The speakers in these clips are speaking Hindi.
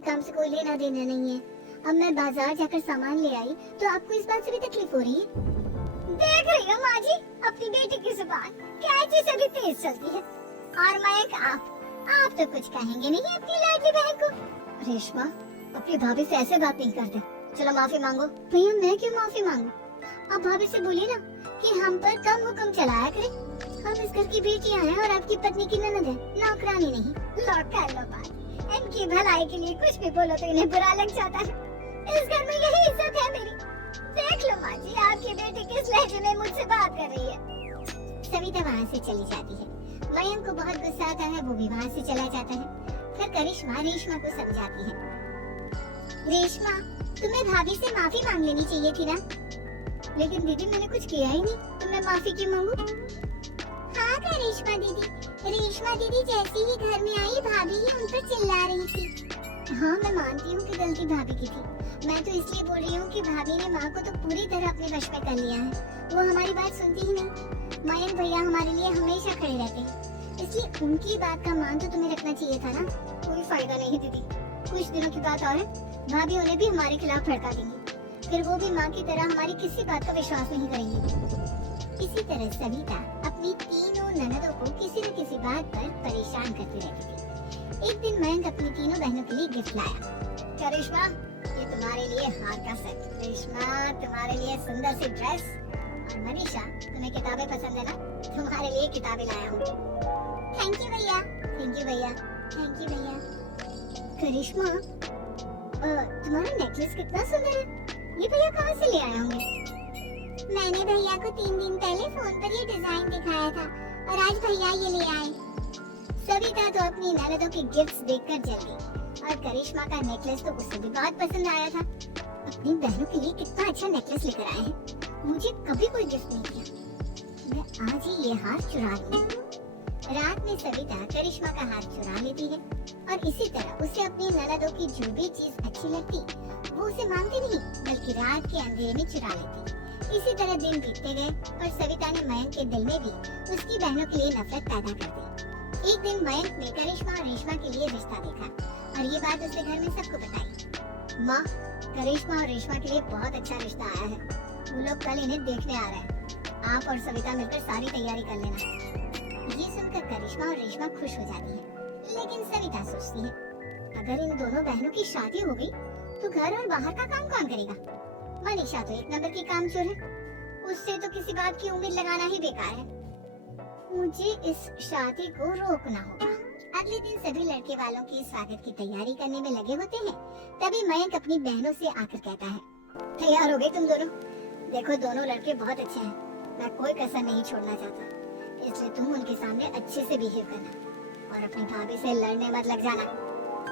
काम से कोई लेना देना नहीं है। अब मैं बाजार जाकर सामान ले आई तो आपको इस बात से भी तकलीफ हो रही है? देख रही हो माँ जी अपनी बेटी की जुबान कैंची से भी तेज चलती है। और मयंक आप तो कुछ कहेंगे नहीं अपनी लाडली बहन को। रेशमा अपनी भाभी से ऐसे बात नहीं करते। चलो माफी मांगो। भैया मैं क्यों माफी मांगू? आप भाभी से बोलिए ना कि हम पर कम हुक्म चलाया करें। हम इस घर की बेटियां हैं और आपकी पत्नी की ननद है, नौकरानी नहीं। लो कर लो बात। इनकी भलाई के लिए कुछ भी बोलो तो इन्हें बुरा लग जाता है। इस घर में यही इज्जत है मेरी। देख लो माँ जी आपकी बेटी किस लहजे में मुझसे बात कर रही है। सविता वहाँ से चली जाती है। मयंक को बहुत गुस्सा आता है, वो भी वहाँ से चला जाता है। फिर करिश्मा रेशमा को समझाती है। रेशमा तुम्हें भाभी से माफी मांग लेनी चाहिए थी ना। लेकिन दीदी मैंने कुछ किया ही नहीं तो मैं माफी क्यों मांगू? हाँ करिश्मा दीदी, रेशमा दीदी जैसे ही घर में आई भाभी ही उन पर चिल्ला रही थी। हाँ मैं मानती हूँ कि गलती भाभी की थी। मैं तो इसलिए बोल रही हूँ कि भाभी ने माँ को तो पूरी तरह अपने वश में कर लिया है। वो हमारी बात सुनती ही नहीं। मयंक भैया हमारे लिए हमेशा खड़े रहते हैं, इसलिए उनकी बात का मान तो तुम्हें रखना चाहिए था ना। कोई फायदा नहीं दीदी, कुछ दिनों की बात और है, भाभी उन्हें भी हमारे खिलाफ भड़का देंगी। फिर वो भी माँ की तरह हमारी किसी बात का विश्वास नहीं करेंगी। इसी तरह सविता अपनी तीनों ननदों को किसी न किसी बात पर परेशान करती रहती थी। एक दिन मयंक अपनी तीनों बहनों के लिए गिफ्ट लाया। करिश्मा ये तुम्हारे लिए हार का सेट, रेशमा तुम्हारे लिए सुंदर सी ड्रेस, और मनीषा तुम्हें किताबें पसंद है ना, तुम्हारे लिए किताबें लाया हूँ। थैंक यू भैया। थैंक यू भैया। थैंक यू भैया। करिश्मा तुम्हारा नेकलेस कितना सुंदर है, ये भैया कहाँ से ले आए होंगे? मैंने भैया को 3 दिन पहले फोन पर ये डिजाइन दिखाया था और आज भैया ये ले आए। सविता तो अपनी ननदों की गिफ्ट्स देखकर जल गई और करिश्मा का नेकलेस तो उसे भी बहुत पसंद आया था। अपनी बहनों के लिए कितना अच्छा नेकलेस लेकर आए हैं, मुझे कभी कोई गिफ्ट नहीं किया। मैं आज ही ये हार चुरा लूंगी। रात में सविता करिश्मा का हाथ चुरा लेती है और इसी तरह उसे अपनी ननदों की जो भी चीज अच्छी लगती वो उसे मांगती नहीं बल्कि रात के अंधेरे में चुरा लेती। इसी तरह दिन बीतते गए और सविता ने मयंक के दिल में भी उसकी बहनों के लिए नफरत पैदा कर दी। एक दिन मयंक ने करिश्मा और रेशमा के लिए रिश्ता देखा और ये बात उसने घर में सबको बताई। माँ करिश्मा और रेशमा के लिए बहुत अच्छा रिश्ता आया है, वो लोग कल इन्हें देखने आ रहे हैं। आप और सविता मिलकर सारी तैयारी कर लेना। ये सुनकर करिश्मा और रेशमा खुश हो जाती है, लेकिन सविता सोचती है अगर इन दोनों बहनों की शादी हो गई तो घर और बाहर का काम कौन करेगा? मनीषा तो 1 नंबर की कामचोर है, उससे तो किसी बात की उम्मीद लगाना ही बेकार है। मुझे इस शादी को रोकना होगा। अगले दिन सभी लड़के वालों के स्वागत की तैयारी करने में लगे होते हैं। तभी मयंक अपनी बहनों से आकर कहता है, तैयार हो गए तुम दोनों? देखो दोनों लड़के बहुत अच्छे हैं, मैं कोई कसर नहीं छोड़ना चाहता, इसलिए तुम उनके सामने अच्छे से बिहेव करना और अपनी भाभी से लड़ने मत लग जाना।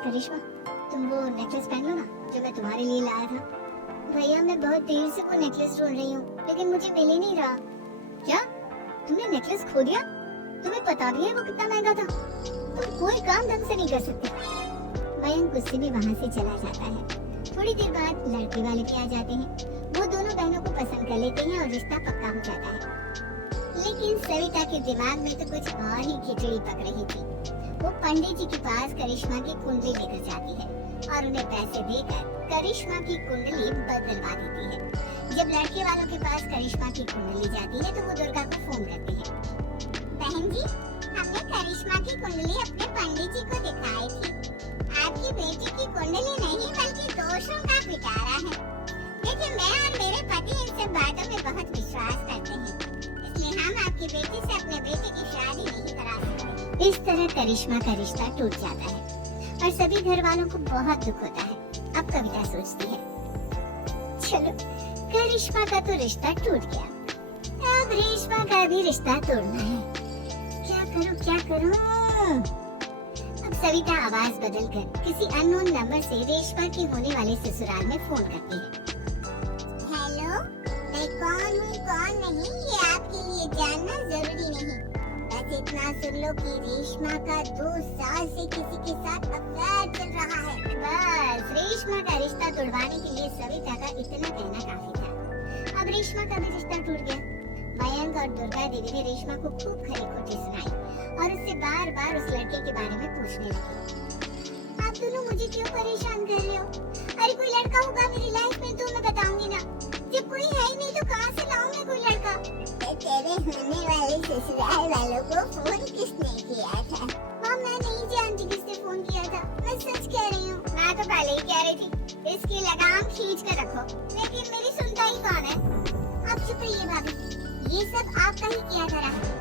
करिश्मा तुम वो नेकलेस पहन लो ना जो मैं तुम्हारे लिए लाया था। भैया मैं बहुत देर से वो नेकलेस ढूंढ रही हूँ लेकिन मुझे मिल ही नहीं रहा। क्या तुमने नेकलेस खो दिया? तुम्हें पता भी है वो कितना महंगा था? तुम कोई काम ढंग से नहीं कर सकते। मयंक गुस्से में वहाँ से चला जाता है। थोड़ी देर बाद लड़के वाले भी आ जाते हैं। वो दोनों बहनों को पसंद कर लेते हैं और रिश्ता पक्का हो जाता है। लेकिन सविता के दिमाग में तो कुछ और ही खिचड़ी पक रही थी। वो पंडित जी के पास करिश्मा की कुंडली लेकर जाती है और उन्हें पैसे देकर करिश्मा की कुंडली बदलवा देती है। जब लड़के वालों के पास करिश्मा की कुंडली जाती है तो वो दुर्गा को फोन करती है। बहन जी हमने करिश्मा की कुंडली अपने पंडित जी को दिखाई थी। आपकी बेटी की कुंडली नहीं बल्कि दोषों का पिटारा है। देखिए मैं और मेरे पति इन सब बातों में बहुत विश्वास करते हैं, इसलिए हम आपकी बेटी से अपने बेटे की शादी नहीं करा सकते। इस तरह करिश्मा का रिश्ता टूट जाता है और सभी घर वालों को बहुत दुख होता है। अब कविता सोचती है चलो करिश्मा का तो रिश्ता टूट गया, अब रेशमा का भी रिश्ता तोड़ना है। क्या करूं? अब सविता आवाज बदलकर किसी अननोन नंबर से रेशमा के होने वाले ससुराल में फोन करती है। हेलो मैं कौन हूँ कौन नहीं ये आपके लिए जानना जरूरी नहीं, बस इतना सुन लो कि रेशमा का 2 साल से किसी के साथ अफेयर चल रहा है। बस रेशमा का रिश्ता तोड़वाने के लिए सविता का इतना कहना काफी था। अब रेशमा का भी रिश्ता टूट गया। मयंक और दुर्गा देवी ने रेशमा को खूब खरी खोटी सुनाई और उससे बार बार उस लड़के के बारे में पूछने लगी। अब आप दोनों मुझे क्यों परेशान कर रहे हो? अरे कोई लड़का होगा मेरी लाइफ में तो मैं बताऊंगी ना। जब कोई है ही नहीं तो कहाँ से लाऊं मैं कोई लड़का? तेरे होने वाले ससुराल वालों को फोन किसने किया था? माँ मैं नहीं जानती किसने फोन किया था, मैं सच कह रही हूँ। मैं तो पहले ही कह रही थी इसकी लगाम खींच कर रखो, लेकिन मेरी सुनता ही कौन है? आप चुप रहिए भाभी, ये सब आपका ही किया धरा है।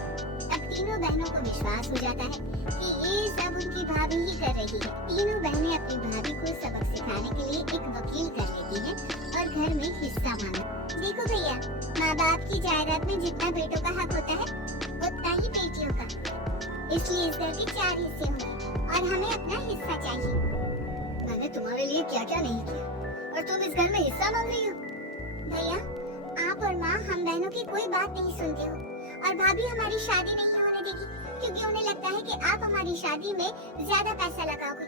अब तीनों बहनों को विश्वास हो जाता है कि ये सब उनकी भाभी ही कर रही है। तीनों बहनें अपनी भाभी को सबक सिखाने के लिए एक वकील कर लेती हैं और घर में हिस्सा मांगा। देखो भैया, माँ बाप की जायदाद में जितना बेटों का हक होता है उतना ही बेटियों का, इसलिए इस घर के 4 हिस्से होंगे और हमें अपना हिस्सा चाहिए। मैंने तुम्हारे लिए क्या क्या नहीं किया और तुम इस घर में हिस्सा मांग रही हो? भैया आप और माँ हम बहनों की कोई बात नहीं सुनते हो और भाभी हमारी शादी नहीं होने देगी क्योंकि उन्हें लगता है कि आप हमारी शादी में ज्यादा पैसा लगाओगे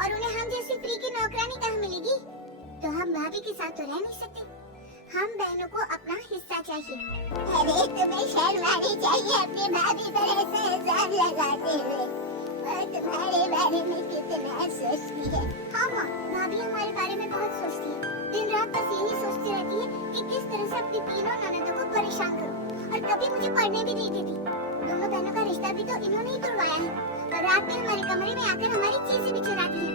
और उन्हें हम जैसी फ्री की नौकरानी कहाँ मिलेगी। तो हम भाभी के साथ तो रह नहीं सकते, हम बहनों को अपना हिस्सा चाहिए। अरे तुम्हें शर्म आनी चाहिए अपनी भाभी पर ऐसा इल्जाम लगाते हुए। वो तुम्हारे बारे में कितना सोचती है। हाँ माँ, भाभी हमारे बारे में बहुत सोचती है। दिन रात बस यही सोचती रहती है कि किस तरह से अपनी तीनों ननदों को परेशान करूं और कभी मुझे पढ़ने भी नहीं देती। दोनों बहनों का रिश्ता भी तो इन्होंने ही तोड़वाया है और रात में हमारे कमरे में आकर हमारी चीजें भी चुराती हैं।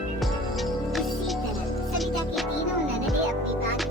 इसी तरह सविता की तीनों ननदें अपनी बात